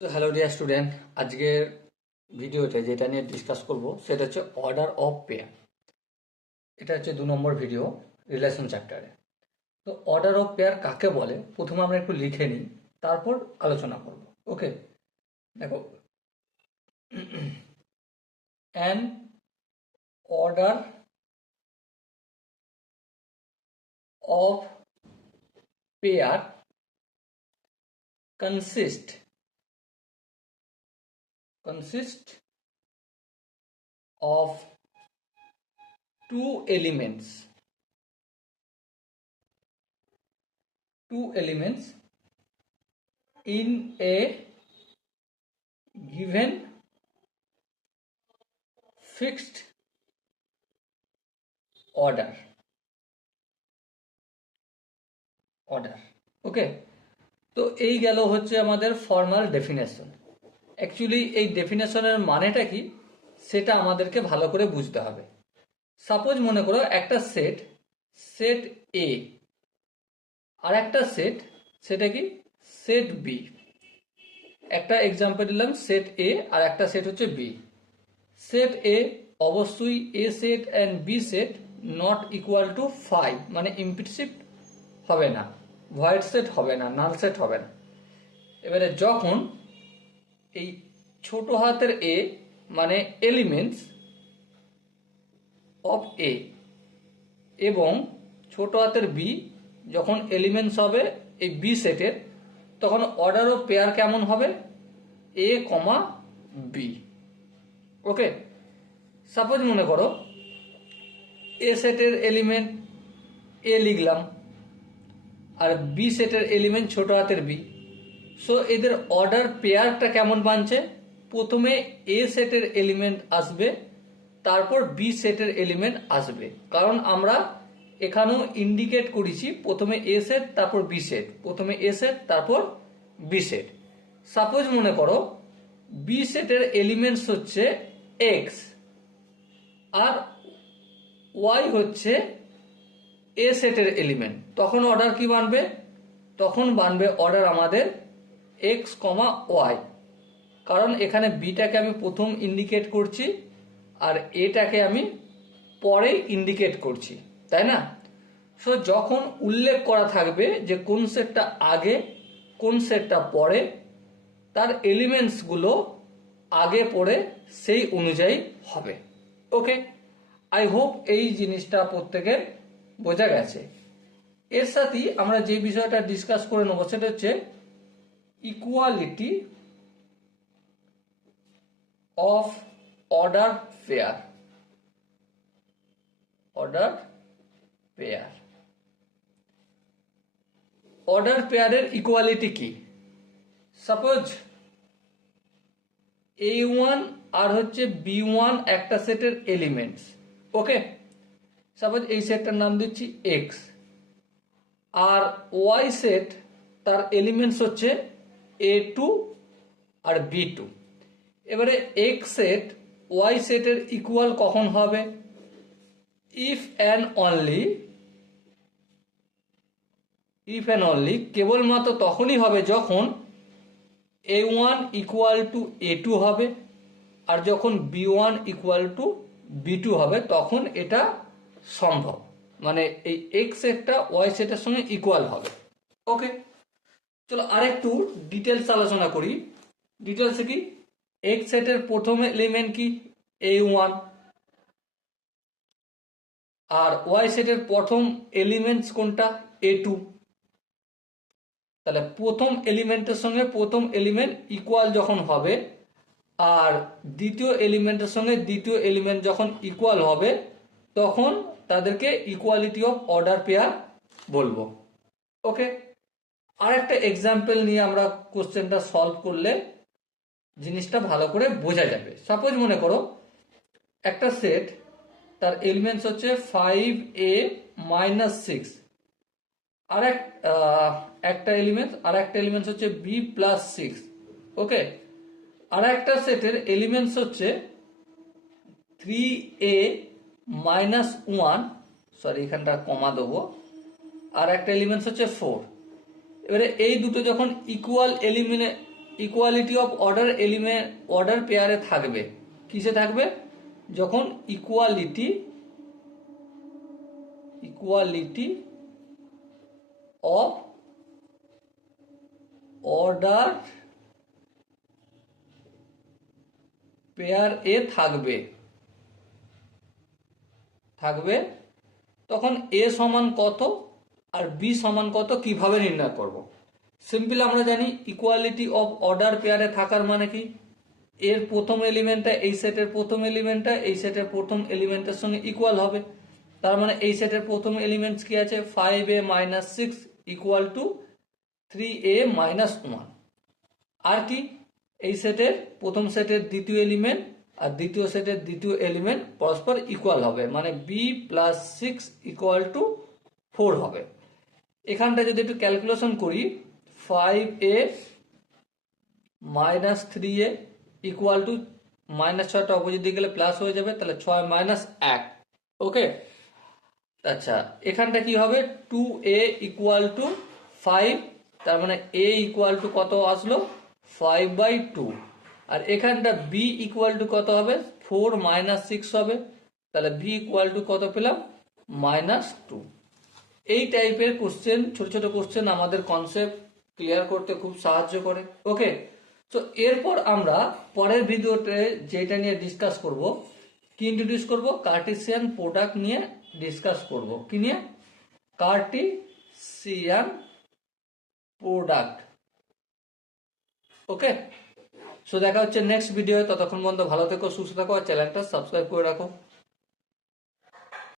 Hello dear student আজকের ভিডিওতে যেটা নিয়ে ডিসকাস করব, সেটা হচ্ছে অর্ডার অফ পেয়ার এটা হচ্ছে দু নম্বর ভিডিও রিলেশন চ্যাপ্টারে তো অর্ডার অফ পেয়ার কাকে বলে? প্রথমে আমরা একটু লিখে নিই, তারপর আলোচনা করব ওকে দেখো an order of pair consist consist of two elements two elements in a given fixed order order okay তো এই গেল হচ্ছে আমাদের ফর্মাল ডেফিনেশন অ্যাকচুয়ালি এই ডেফিনেশনের মানেটা কি? সেটা আমাদেরকে ভালো করে বুঝতে হবে। সাপোজ মনে করো একটা সেট সেট এ আর একটা সেট সেটা কি? সেট বি একটা এক্সাম্পল দিলাম সেট এ আর একটা সেট হচ্ছে বি সেট এ অবশ্যই A set and B set not equal to five মানে ইমপ্লিসিট হবে না ভয়েড সেট হবে না নাল সেট হবে না। এবারে যখন এই ছোট হাতের এ মানে এলিমেন্টস অফ এ এবং ছোট হাতের বি যখন এলিমেন্টস হবে এই বি সেটের তখন অর্ডার অফ পেয়ার কেমন হবে? এ কমা বি ওকে সাপোজ মনে করো এ সেটের এলিমেন্ট এ লিখলাম, আর বি সেটের এলিমেন্ট ছোট হাতের বি সো এদের অর্ডার পেয়ারটা কেমন বানছে? প্রথমে এ সেটের এলিমেন্ট আসবে, তারপর বি সেটের এলিমেন্ট আসবে। কারণ আমরা এখানেও ইন্ডিকেট করেছি, প্রথমে এ সেট তারপর বি সেট প্রথমে এ সেট তারপর বি সেট সাপোজ মনে করো বি সেটের এলিমেন্টস হচ্ছে এক্স আর ওয়াই হচ্ছে এ সেটের এলিমেন্ট তখন অর্ডার কি বানবে? তখন বানবে অর্ডার আমাদের এক্স কমা ওয়াই কারণ এখানে বিটাকে আমি প্রথম ইন্ডিকেট করছি, আর এটাকে আমি পরে ইন্ডিকেট করছি, তাই না? সো যখন উল্লেখ করা থাকবে যে কোন সেটটা আগে, কোন সেটটা পরে, তার এলিমেন্টসগুলো আগে পড়ে সেই অনুযায়ী হবে। ওকে আই হোপ এই জিনিসটা প্রত্যেকের বোঝা গেছে। এর সাথেই আমরা যে বিষয়টা ডিসকাস করে নেব, সেটা হচ্ছে equality of order pair order pair order পেয়ারের ইকুয়ালিটি কি? সাপোজ এ ওয়ান আর হচ্ছে বি ওয়ান একটা সেটের এলিমেন্টস ওকে সাপোজ এই সেটটার নাম দিচ্ছি এক্স আর ওয়াই সেট তার এলিমেন্টস হচ্ছে এ টু আর বি টু এবারে এক্স সেট ওয়াই সেটের ইকুয়াল কখন হবে? If and only if and only কেবলমাত্র তখনই হবে যখন A one equal to A two হবে আর যখন B one equal to B two হবে, তখন এটা সম্ভব। মানে এই এক্স সেটটা ওয়াই সেটের সঙ্গে ইকুয়াল হবে। ওকে চলো আরেকটু ডিটেলস আলোচনা করি। ডিটেলসে কি? এক্স সেটের প্রথম এলিমেন্ট কি? এ ওয়ান আর ওয়াই সেটের প্রথম এলিমেন্টস কোনটা? এ টু তাহলে প্রথম এলিমেন্টের সঙ্গে প্রথম এলিমেন্ট ইকুয়াল যখন হবে, আর দ্বিতীয় এলিমেন্টের সঙ্গে দ্বিতীয় এলিমেন্ট যখন ইকুয়াল হবে, তখন তাদেরকে ইকুয়ালিটি অফ অর্ডার পেয়ার বলব। ওকে আর একটা এক্সাম্পল নিয়ে আমরা কোশ্চেনটা সলভ করলে জিনিসটা ভালো করে বোঝা যাবে। সাপোজ মনে করো, একটা সেট তার এলিমেন্টস হচ্ছে ফাইভ এ মাইনাস সিক্স আর এক একটা এলিমেন্টস আর একটা এলিমেন্টস হচ্ছে বি প্লাস সিক্স ওকে আর একটা সেটের এলিমেন্টস হচ্ছে three A minus one sorry এখানটা কমা দেবো। আর একটা এলিমেন্টস হচ্ছে ফোর এবারে এই দুটো যখন ইকুয়াল এলিমিনে ইকুয়ালিটি অফ অর্ডার এলিমে অর্ডার পেয়ারে থাকবে, কিসে থাকবে? যখন equality equality of order pair এ থাকবে। থাকবে? তখন এ সমান কত? আর বি সমান কত? কীভাবে নির্ণয় করব? সিম্পল আমরা জানি ইকুয়ালিটি অফ অর্ডার পেয়ারে থাকার মানে কি? এর প্রথম এলিমেন্টটা এই সেটের প্রথম এলিমেন্টটা এই সেটের প্রথম এলিমেন্টের সঙ্গে ইকুয়াল হবে। তার মানে এই সেটের প্রথম এলিমেন্টস কি আছে? Five A minus six equal to three A minus one আর কি? এই সেটের প্রথম সেটের দ্বিতীয় এলিমেন্ট আর দ্বিতীয় সেটের দ্বিতীয় এলিমেন্ট পরস্পর ইকুয়াল হবে। মানে B plus six equal to four হবে। এখানটা যদি একটু ক্যালকুলেশন করি five A minus three A equal to minus ছয়টা অপোজিট দিকে গেলে প্লাস হয়ে যাবে, তাহলে ছয় মাইনাস এক। ওকে আচ্ছা এখানটা কি হবে? Two A equal to five তার মানে এ ইকুয়াল টু কত আসলো? ফাইভ বাই টু আর এখানটা বি ইকুয়াল টু কত হবে? ফোর মাইনাস সিক্স হবে। তাহলে বি ইকুয়াল টু কত পেলাম? মাইনাস টু এই টাইপের কোশ্চেন ছোট ছোট কোশ্চেন আমাদের কনসেপ্ট ক্লিয়ার করতে খুব সাহায্য করে। ওকে তো এরপর আমরা পরের ভিডিওতে যেটা নিয়ে ডিসকাস করব, কি ইন্ট্রোডিউস করব? কার্টিসিয়ান প্রোডাক্ট নিয়ে ডিসকাস করব। কি নিয়ে? কার্টিসিয়ান প্রোডাক্ট ওকে সো দেখা হচ্ছে নেক্সট ভিডিও ততক্ষণ বন্ধ ভালো থেকো, সুস্থ থাকো, আর চ্যানেলটা সাবস্ক্রাইব করে রাখো।